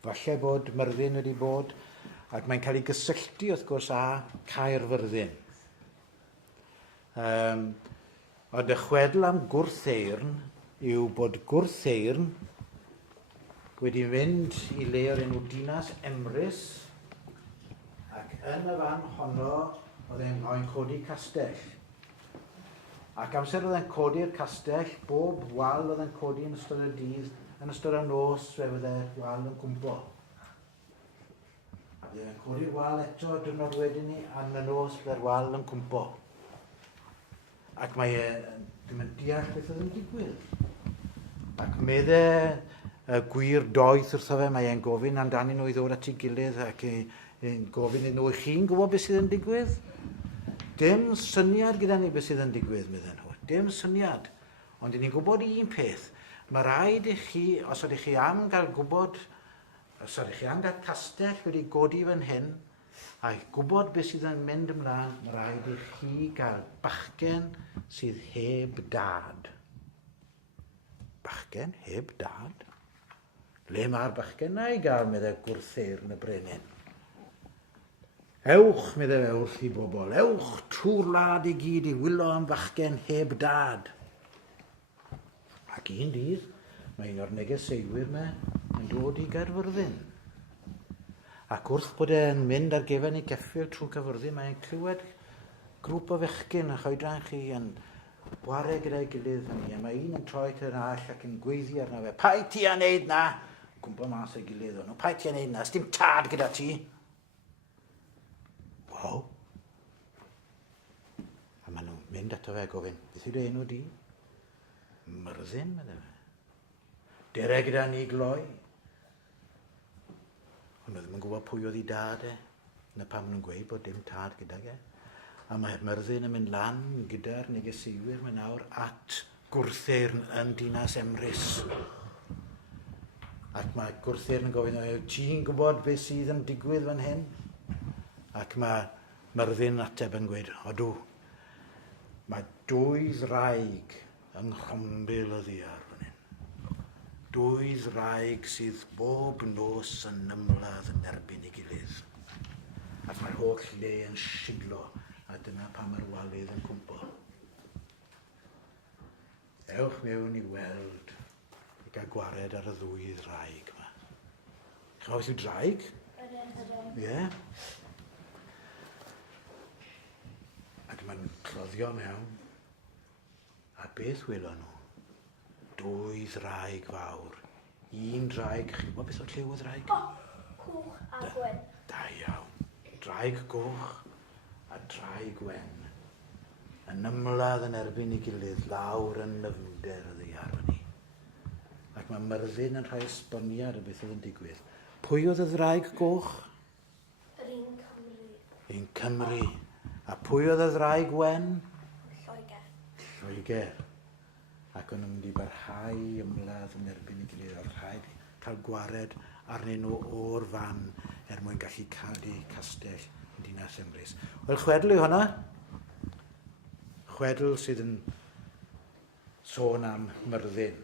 Falle bod Myrddin wedi bod, ac mae'n cael ei gysylltu wrth gwrs â Caerfyrddin. Ond y chwedl am Gwrtheyrn yw bod Gwrtheyrn wedi mynd i le o'r enw Dinas Emrys, ac yn y fan honno oedd e'n codi castell. Ac amser oedd e'n codi'r castell, bob wal oedd e'n codi yn ystod y dydd, yn ystod y nos fe fydde'r wal yn cwmpo. A bydd e'n codi'r wal eto y diwrnod wedyn ni, a yn y nos byddai'r wal yn cwmpo. Ac mae ddim yn deall beth oedd yn digwydd. Ac medde gwir doeth wrtho fe, mae e'n gofyn amdani nhw i ddod at ei gilydd ac e'n gofyn iddyn nhw, chi'n gwybod beth sydd yn digwydd? Dim syniad gyda ni beth sydd yn digwydd, medden nhw. Dim syniad. Ond ni'n gwybod un peth. Mae rhaid i chi, os ydych chi am gael gwybod, os ydych chi am gael castell wedi godi fan hyn, a gwybod beth sydd yn mynd ymlaen, mae rhaid i chi gael bachgen sydd heb dad. Bachgen heb dad? Le mae'r bachgen na i gael, medde Gwrtheyrn y brenin? Ewch, medde fe wrth i bobl, ewch trwy'r wlad i gyd i wylo am bachgen heb dad. Ac un dydd, mae un o'r negeseuwyr yma yn dod i Gaerfyrddin. Ac wrth bod e'n mynd ar gefen i geffyl trwy Gaerfyrddin, mae'n clywed grŵp o fechgyn yn choedran chi yn ware gyda'i gilydd fyny. A mae un yn troi yn all ac yn gweiddi arno fe. Pai ti a wneud na? Cwmpa mas o'i gilydd o'n nhw. Pai ti a wneud na? Ys dim tad gyda ti? Wow. A maen nhw'n mynd ato fe gofyn, beth yw'r enw di? Myrddin, medde fe. Dere gyda ni gloi. Ond oedd ddim yn gwybod pwy oedd ei dad e. Na pam nhw'n gweud bod dim tad gyda ge. A mae Myrddin yn mynd lan gyda'r negeseuwyr mae nawr at Gwrtheyrn yn Dinas Emrys. Ac mae Gwrtheyrn yn gofyn, ti'n gwybod beth sydd yn digwydd fan hyn? Ac mae Myrddin ateb yn gweud, odw, mae dwy ddraig yng nghrombil y ddiar fan hyn. Dwy ddraig sydd bob nos yn ymladd yn erbyn ei gilydd. Ac mae'r holl le yn siglo, a dyna pam mae'r walydd yn cwmpo. Ewch mewn i weld, i gael gwared ar y ddwy ddraig yma. Chi'n gwybod beth yw draig? Ie. Ac mae'n cloddio mewn, a beth welon nhw? Dwy ddraig fawr. Un draig, chi'n gwybod beth o'r lliw o ddraig? Cwch a gwen. Da iawn. Draig goch a draig wen. Yn ymladd yn erbyn ei gilydd, lawr yn nyfnder y ddiar fan ni. Ac mae Myrddin yn rhoi esboniad o beth oedd yn digwydd. Pwy oedd y ddraig goch? Yr un Cymru. Un Cymru. A pwy oedd y ddraig wen? Lloegr. Lloegr. Ac o'n nhw'n mynd i barhau ymladd yn erbyn ei gilydd. Oedd rhaid cael gwared arnyn nhw o'r fan mwyn gallu cadw castell yn Dinas Emrys. Wel, chwedl yw hwnna. Chwedl sydd yn sôn am Myrddin.